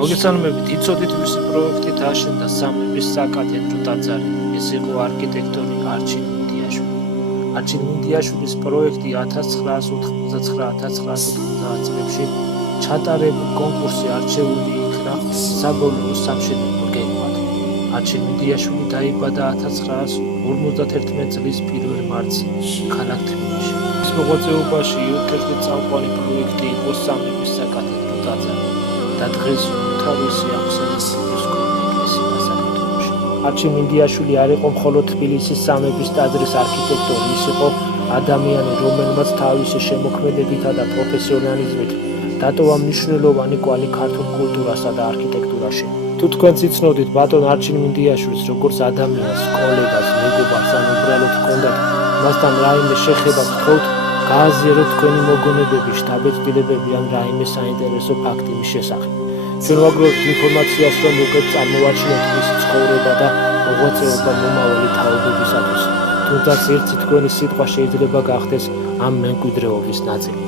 მოგესალმებით, იცოდით მისი პროექტი დააშენდა სამების საკათედრო ტაძარი. ეს იყო არქიტექტორი არჩილ მინდიაშვილი. არჩილ მინდიაშვილის პროექტი 1989-1990 წლებში ჩატარებულ კონკურსზე არჩეული იქნა საბოლოო სამშენებლო გეგმად. არჩილ მინდიაშვილი დაიბადა 1951 წლის 1 მარტს ქალაქ თბილისში. მის მოღვაწეობაში ერთ-ერთი წამყვანი პროექტი იყო სამების საკათედრო ტაძარი და დღეს თავისი აღსანიშნავი ეკლესია საქართველოში. არჩილ მინდიაშვილი არ იყო მხოლოდ თბილისის სამების ტაძრის არქიტექტორი, ის იყო ადამიანი, რომელმაც თავისი შემოქმედებითა და პროფესიონალიზმით დატოვა მნიშვნელოვანი კვალი ქართულ კულტურასა და არქიტექტურაში. თუ თქვენც იცნოდით ბატონ არჩილ მინდიაშვილს როგორც ადამიანს, კოლეგას, მეგობარს ან უბრალოდ ჰქონდათ მასთან რაიმე შეხება, გთხოვთ გააზიაროთ თქვენი მოგონებები, შთაბეჭდილებები ან რაიმე საინტერესო ფაქტი მის შესახებ. ჩვენ ვაგროვებთ ინფორმაციას, რომ უკეთ წარმოაჩინოთ მისი ცხოვრება და მოღვაწეობა მომავალი თაობებისათვის. თუმცა ერთი თქვენი სიტყვა შეიძლება გახდეს ამ მემკვიდრეობის ნაწილი.